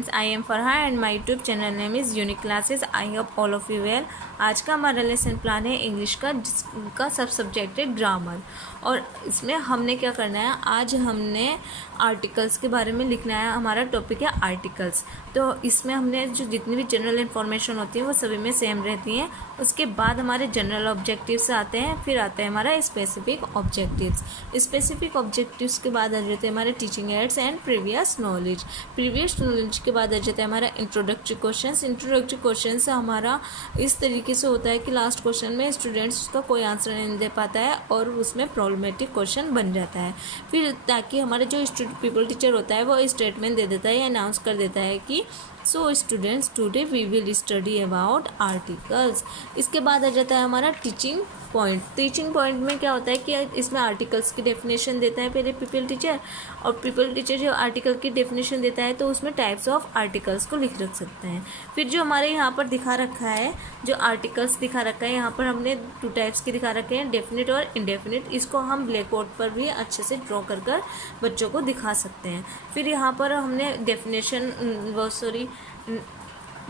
Friends, I am Farha and my YouTube channel name is unique classes. I hope all of you well. आज का हमारा lesson plan है English का, जिसका सब सब्जेक्ट है ग्रामर। और इसमें हमने क्या करना है, आज हमने आर्टिकल्स के बारे में लिखना है। हमारा टॉपिक है आर्टिकल्स। तो इसमें हमने जो जितनी भी जनरल इन्फॉर्मेशन होती है वो सभी में सेम रहती हैं। उसके बाद हमारे जनरल ऑब्जेक्टिव्स आते हैं, फिर आता है हमारा स्पेसिफिक ऑब्जेक्टिव्स। स्पेसिफिक ऑब्जेक्टिव्स के बाद आ जाते हैं हमारे teaching ads and previous knowledge. Previous knowledge के बाद आ जाता है हमारा इंट्रोडक्टरी क्वेश्चंस। इंट्रोडक्टरी क्वेश्चन हमारा इस तरीके से होता है कि लास्ट क्वेश्चन में स्टूडेंट्स उसका कोई आंसर नहीं दे पाता है और उसमें प्रॉब्लमेटिक क्वेश्चन बन जाता है। फिर ताकि हमारा जो पीपल टीचर होता है वो स्टेटमेंट दे देता है या अनाउंस कर देता है कि so students today we will study about articles. इसके बाद आ जाता है हमारा टीचिंग पॉइंट। टीचिंग पॉइंट में क्या होता है कि इसमें आर्टिकल्स की डेफिनेशन देता है पहले पीपल टीचर, और पीपल टीचर जो आर्टिकल की डेफिनेशन देता है तो उसमें टाइप्स ऑफ आर्टिकल्स को लिख रख सकते हैं। फिर जो हमारे यहाँ पर दिखा रखा है, जो आर्टिकल्स दिखा रखा है, यहाँ पर हमने 2 टाइप्स के दिखा रखे हैं, डेफिनेट और इनडेफिनेट। इसको हम ब्लैक बोर्ड पर भी अच्छे से ड्रॉ कर कर बच्चों को दिखा सकते हैं। फिर यहाँ पर हमने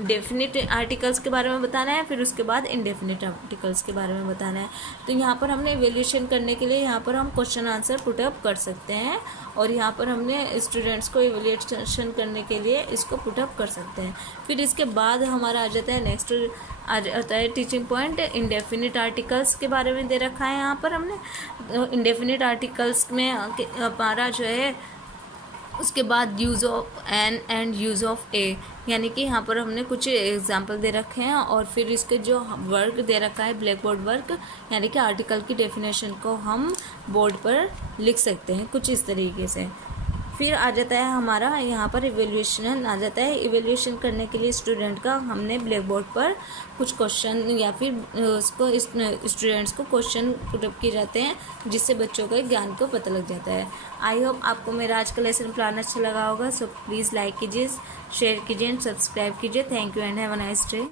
डेफिनेट आर्टिकल्स के बारे में बताना है, फिर उसके बाद इनडेफिनेट आर्टिकल्स के बारे में बताना है। तो यहाँ पर हमने इवैल्यूएशन करने के लिए यहाँ पर हम क्वेश्चन आंसर पुटअप कर सकते हैं, और यहाँ पर हमने स्टूडेंट्स को इवैल्यूएशन करने के लिए इसको पुटअप कर सकते हैं। फिर इसके बाद हमारा आ जाता है नेक्स्ट आ जाता है टीचिंग पॉइंट। इंडेफिनिट आर्टिकल्स के बारे में दे रखा है यहाँ पर हमने। इंडेफिनिट आर्टिकल्स में हमारा जो है उसके बाद use of N and use of A, यानी कि यहाँ पर हमने कुछ एग्जाम्पल दे रखे हैं, और फिर इसके जो वर्क दे रखा है ब्लैक बोर्ड वर्क, यानी कि आर्टिकल की डेफिनेशन को हम बोर्ड पर लिख सकते हैं कुछ इस तरीके से। फिर आ जाता है हमारा यहाँ पर इवैल्यूएशन आ जाता है। इवैल्यूएशन करने के लिए स्टूडेंट का हमने ब्लैक बोर्ड पर कुछ क्वेश्चन या फिर उसको स्टूडेंट्स को क्वेश्चन पुटअप किए जाते हैं, जिससे बच्चों के ज्ञान को पता लग जाता है। आई होप आपको मेरा आज का लेसन प्लान अच्छा लगा होगा। सो प्लीज़ लाइक कीजिए, शेयर कीजिए एंड सब्सक्राइब कीजिए। Thank you and have a nice day.